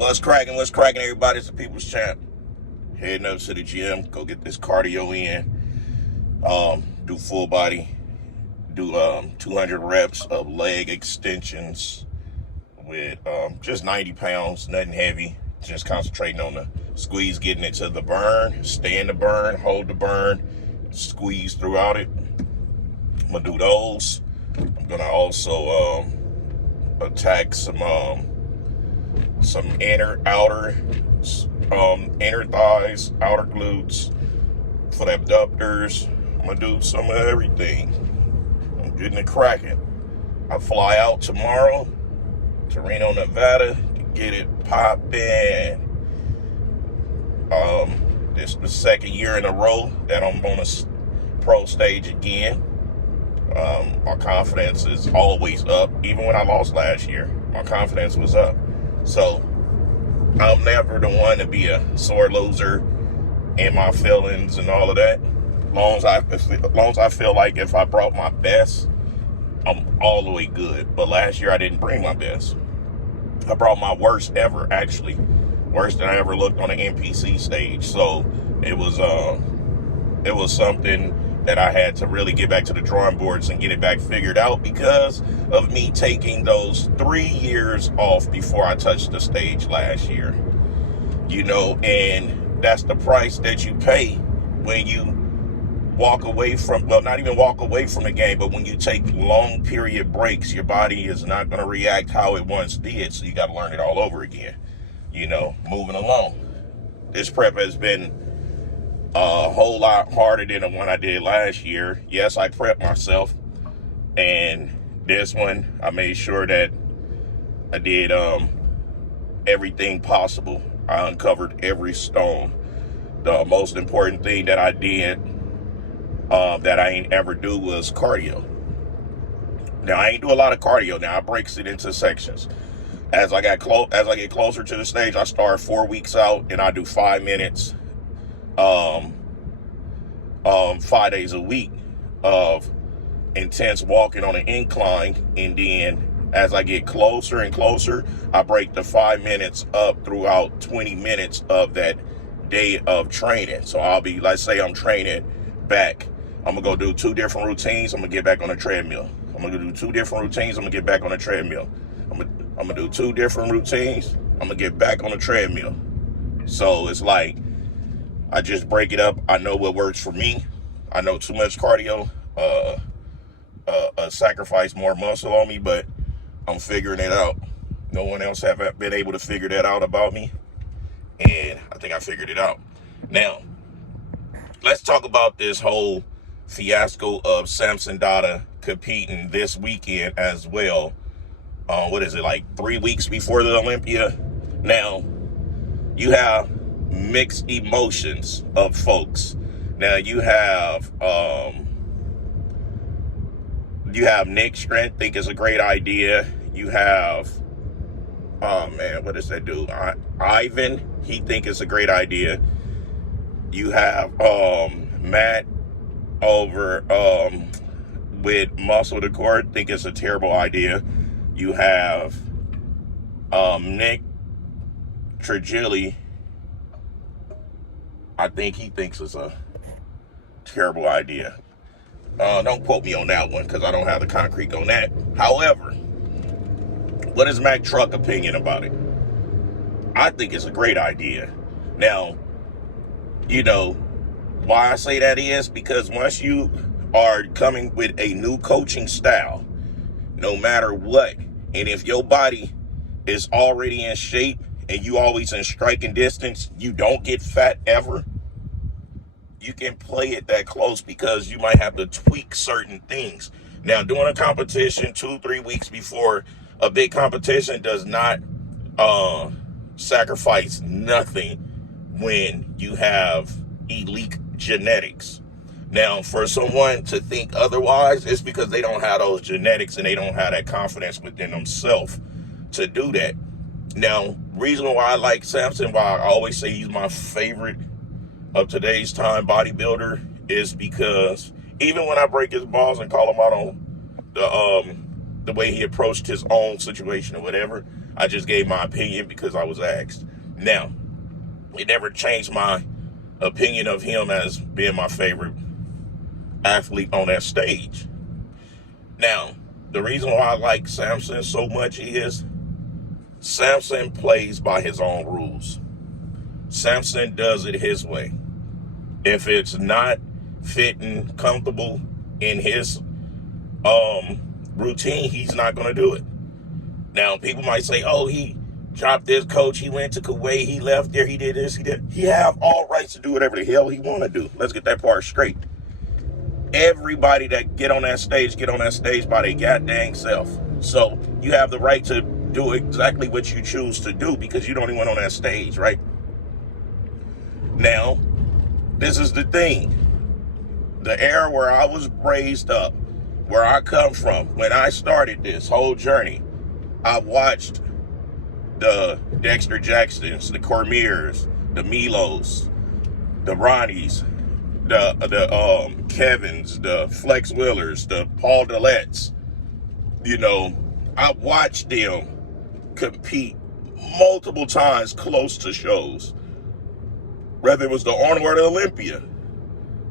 What's cracking, everybody? It's the People's Champ. Heading up to the gym, go get this cardio in. Do full body, do 200 reps of leg extensions with just 90 pounds, nothing heavy. Just concentrating on the squeeze, getting it to the burn, stay in the burn, hold the burn, squeeze throughout it. I'm gonna do those. I'm gonna also attack some inner thighs, outer glutes, for the abductors. I'm gonna do some of everything. I'm getting it cracking. I fly out tomorrow to Reno, Nevada to get it popping. This is the second year in a row that I'm on a pro stage again. My confidence is always up. Even when I lost last year, my confidence was up. So I'm never the one to be a sore loser in my feelings and all of that. As long as I feel like if I brought my best, I'm all the way good. But last year I didn't bring my best. I brought my worst ever, actually. Worse than I ever looked on an NPC stage. So it was something that I had to really get back to the drawing boards and get it back figured out because of me taking those 3 years off before I touched the stage last year. And that's the price that you pay when you walk away from, well, not even walk away from the game, but when you take long period breaks, your body is not going to react how it once did, so you got to learn it all over again, moving along. This prep has been a whole lot harder than the one I did last year. Yes, I prepped myself, and this one, I made sure that I did everything possible. I uncovered every stone. The most important thing that I did that I ain't ever do was cardio. Now, I ain't do a lot of cardio. Now, I breaks it into sections. As I get closer to the stage, I start 4 weeks out, and I do 5 minutes 5 days a week of intense walking on an incline, and then as I get closer and closer, I break the 5 minutes up throughout 20 minutes of that day of training. So I'll be, let's say I'm training back, I'm gonna go do 2 different routines, I'm gonna get back on the treadmill. I'm gonna do 2 different routines, I'm gonna get back on the treadmill. I'm gonna do 2 different routines, I'm gonna get back on the treadmill. So it's like, I just break it up. I know what works for me. I know too much cardio sacrifice more muscle on me, but I'm figuring it out. No one else have been able to figure that out about me, and I think I figured it out. Now, let's talk about this whole fiasco of Samson Dauda competing this weekend as well. What is it, like 3 weeks before the Olympia? Now, you have mixed emotions of folks. Now you have Nick Strength think it's a great idea. You have what does that do? Ivan, he think it's a great idea. You have Matt over with Muscle the Court think it's a terrible idea. You have Nick Trigilli, I think he thinks it's a terrible idea. Don't quote me on that one because I don't have the concrete on that. However, what is Mac Truck's opinion about it? I think it's a great idea. Now, why I say that is because once you are coming with a new coaching style, no matter what, and if your body is already in shape and you always in striking distance, you don't get fat ever, you can play it that close because you might have to tweak certain things. Now, doing a competition 2-3 weeks before a big competition does not sacrifice nothing when you have elite genetics. Now, for someone to think otherwise, it's because they don't have those genetics and they don't have that confidence within themselves to do that. Now, reason why I like Samson, why I always say he's my favorite of today's time bodybuilder, is because even when I break his balls and call him out on the way he approached his own situation or whatever, I just gave my opinion because I was asked. Now, it never changed my opinion of him as being my favorite athlete on that stage. Now, the reason why I like Samson so much is Samson plays by his own rules. Samson does it his way. If it's not fitting, comfortable in his routine, he's not going to do it. Now, people might say, oh, he dropped this coach, he went to Kuwait, he left there, he did this, he did. He have all rights to do whatever the hell he want to do. Let's get that part straight. Everybody that get on that stage by their goddamn self. So you have the right to do exactly what you choose to do because you don't even went on that stage, right? Now, this is the thing. The era where I was raised up, where I come from, when I started this whole journey, I watched the Dexter Jacksons, the Cormiers, the Milos, the Ronnies, the Kevins, the Flex Wheelers, the Paul Dillettes. You know, I watched them compete multiple times close to shows. Whether it was the Arnold or the Olympia.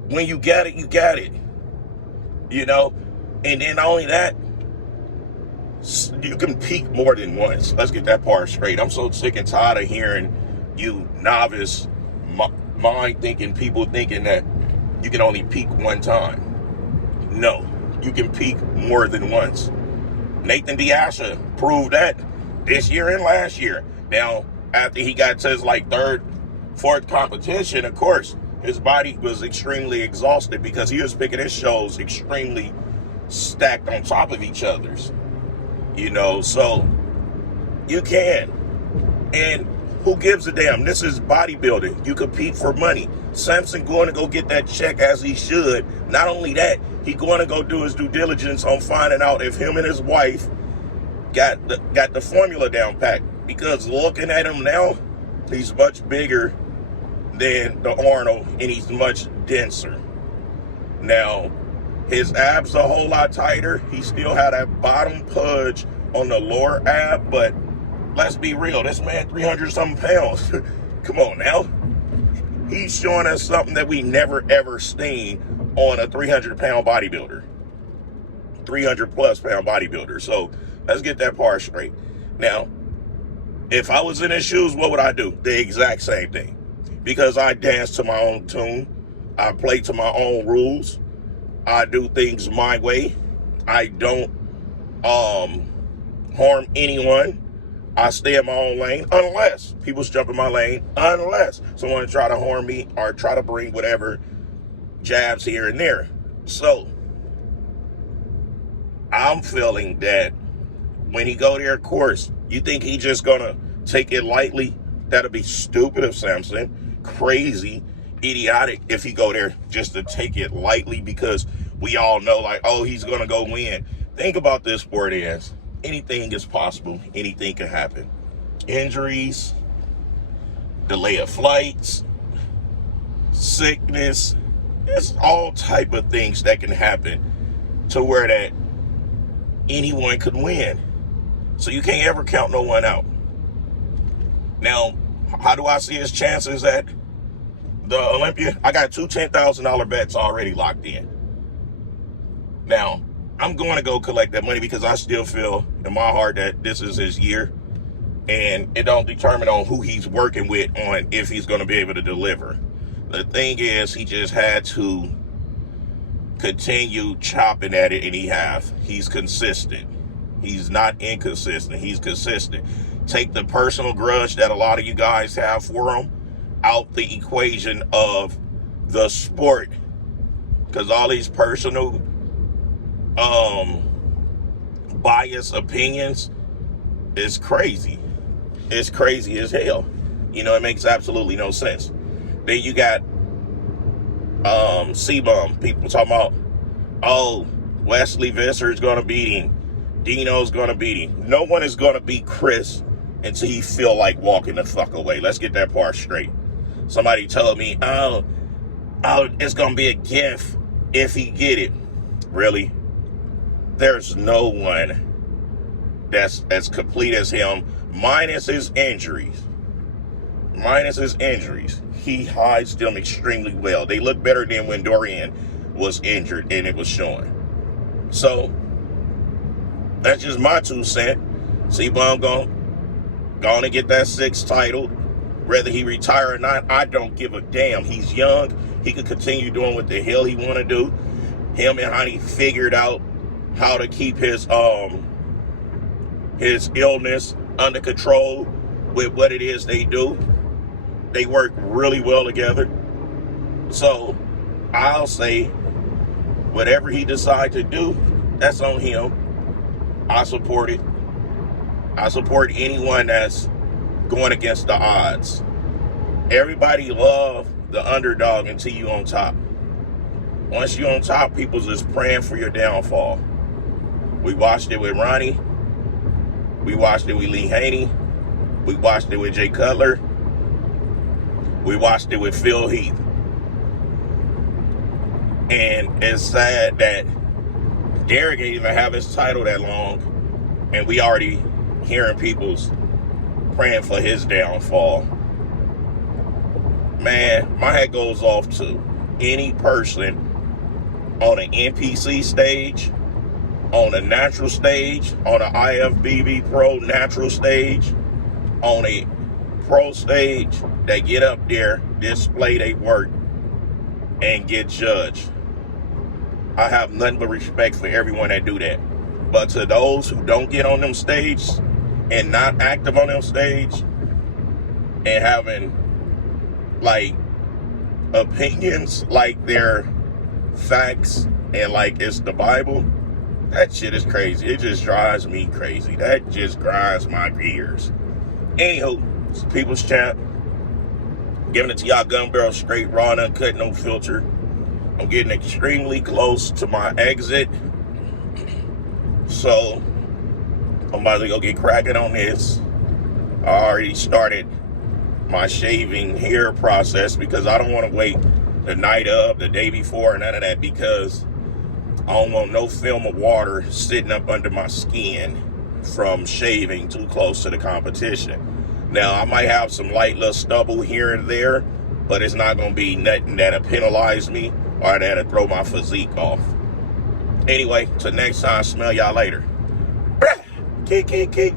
When you got it, you got it. You know? And then not only that, you can peak more than once. Let's get that part straight. I'm so sick and tired of hearing you novice people thinking that you can only peak one time. No, you can peak more than once. Nathan D'Asha proved that this year and last year. Now, after he got to his third, fourth competition, of course, his body was extremely exhausted because he was picking his shows extremely stacked on top of each other's. You know, so you can. And who gives a damn? This is bodybuilding. You compete for money. Samson going to go get that check as he should. Not only that, he going to go do his due diligence on finding out if him and his wife got the formula down pat. Because looking at him now, he's much bigger than the Arnold and he's much denser. Now, his abs a whole lot tighter. He still had that bottom pudge on the lower ab, but let's be real. This man, 300-something pounds. Come on now. He's showing us something that we never, ever seen on a 300-pound bodybuilder. 300-plus pound bodybuilder. So let's get that part straight. Now, if I was in his shoes, what would I do? The exact same thing. Because I dance to my own tune. I play to my own rules. I do things my way. I don't harm anyone. I stay in my own lane unless people jump in my lane, unless someone try to harm me or try to bring whatever jabs here and there. So I'm feeling that when he go there, of course, you think he just gonna take it lightly? That'll be stupid of Samson. Crazy, idiotic if he go there just to take it lightly because we all know oh, he's gonna go win. Think about this sport as anything is possible. Anything can happen. Injuries, delay of flights, sickness. There's all type of things that can happen to where that anyone could win. So you can't ever count no one out. Now, how do I see his chances at the Olympia? I got two $10,000 bets already locked in. Now, I'm going to go collect that money because I still feel in my heart that this is his year. And it don't determine on who he's working with on if he's going to be able to deliver. The thing is, he just had to continue chopping at it, and he's consistent. He's not inconsistent. He's consistent. Take the personal grudge that a lot of you guys have for him out the equation of the sport. Because all these personal biased opinions is crazy. It's crazy as hell. You know, it makes absolutely no sense. Then you got C-Bum. People talking about, oh, Wesley Visser's going to beat him. Dino's going to beat him. No one is going to beat Chris until he feel like walking the fuck away. Let's get that part straight. Somebody told me, oh, it's going to be a gift if he get it. Really? There's no one that's as complete as him minus his injuries. Minus his injuries, he hides them extremely well. They look better than when Dorian was injured and it was showing. So that's just my 2 cents. See, Bum going to get that 6th title. Whether he retire or not, I don't give a damn. He's young. He could continue doing what the hell he want to do. Him and Honey figured out how to keep his illness under control with what it is they do. They work really well together. So I'll say whatever he decides to do, that's on him. I support it. I support anyone that's going against the odds. Everybody love the underdog until you on top. Once you're on top, people's just praying for your downfall. We watched it with Ronnie. We watched it with Lee Haney. We watched it with Jay Cutler. We watched it with Phil Heath. And it's sad that Derek didn't even have his title that long, and we already hearing people's praying for his downfall. Man, my head goes off to any person on an NPC stage, on a natural stage, on an IFBB Pro natural stage, on a pro stage, that get up there, display their work, and get judged. I have nothing but respect for everyone that do that. But to those who don't get on them stages and not active on them stage and having like opinions like they're facts and like it's the Bible, that shit is crazy. It just drives me crazy. That just grinds my gears. Anywho, it's the People's Champ. Giving it to y'all gun barrel straight, raw and uncut, no filter. I'm getting extremely close to my exit. So I'm about to go get cracking on this. I already started my shaving hair process because I don't want to wait the night of, the day before, none of that, because I don't want no film of water sitting up under my skin from shaving too close to the competition. Now, I might have some light little stubble here and there, but it's not going to be nothing that'll penalize me or that'll throw my physique off. Anyway, till next time, smell y'all later. Kick.